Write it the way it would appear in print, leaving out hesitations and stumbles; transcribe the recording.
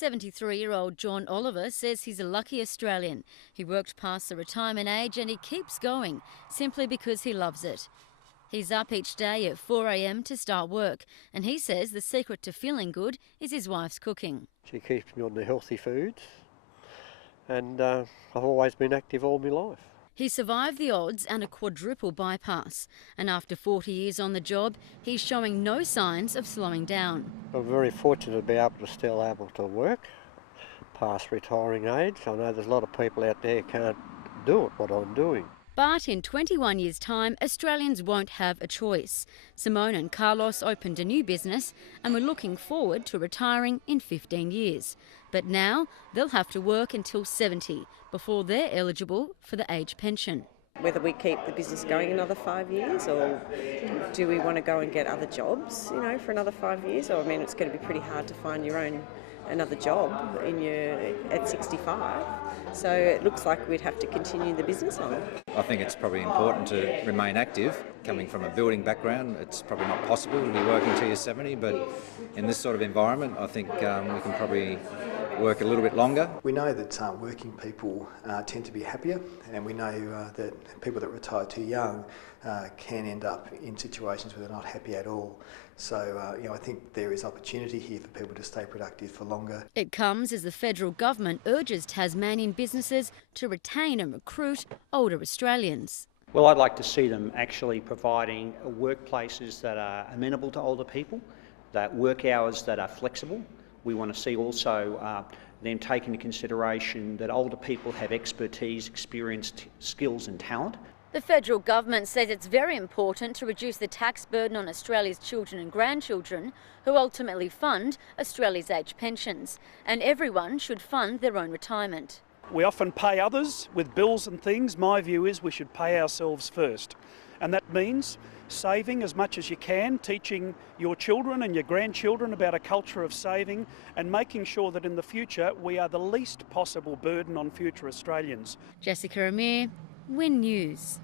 73-year-old John Oliver says he's a lucky Australian. He worked past the retirement age and he keeps going simply because he loves it. He's up each day at 4 a.m. to start work, and he says the secret to feeling good is his wife's cooking. She keeps me on the healthy foods, and I've always been active all my life. He survived the odds and a quadruple bypass, and after 40 years on the job, he's showing no signs of slowing down. I'm very fortunate to be still able to work past retiring age. I know there's a lot of people out there who can't do it, what I'm doing. But in 21 years' time, Australians won't have a choice. Simone and Carlos opened a new business and were looking forward to retiring in 15 years. But now they'll have to work until 70 before they're eligible for the age pension. Whether we keep the business going another 5 years, or do we want to go and get other jobs, for another 5 years? Or, it's going to be pretty hard to find another job at 65. So it looks like we'd have to continue the business on. I think it's probably important to remain active. Coming from a building background, it's probably not possible to be working till you're 70, but in this sort of environment, I think we can probably work a little bit longer. We know that working people tend to be happier, and we know that people that retire too young can end up in situations where they're not happy at all. So, I think there is opportunity here for people to stay productive for longer. It comes as the federal government urges Tasmanian businesses to retain and recruit older Australians. Well, I'd like to see them actually providing workplaces that are amenable to older people, that work hours that are flexible. We want to see also them take into consideration that older people have expertise, experience, skills and talent. The federal government says it's very important to reduce the tax burden on Australia's children and grandchildren, who ultimately fund Australia's age pensions, and everyone should fund their own retirement. We often pay others with bills and things. My view is we should pay ourselves first, and that means saving as much as you can, teaching your children and your grandchildren about a culture of saving, and making sure that in the future we are the least possible burden on future Australians. Jessica Amir, WIN News.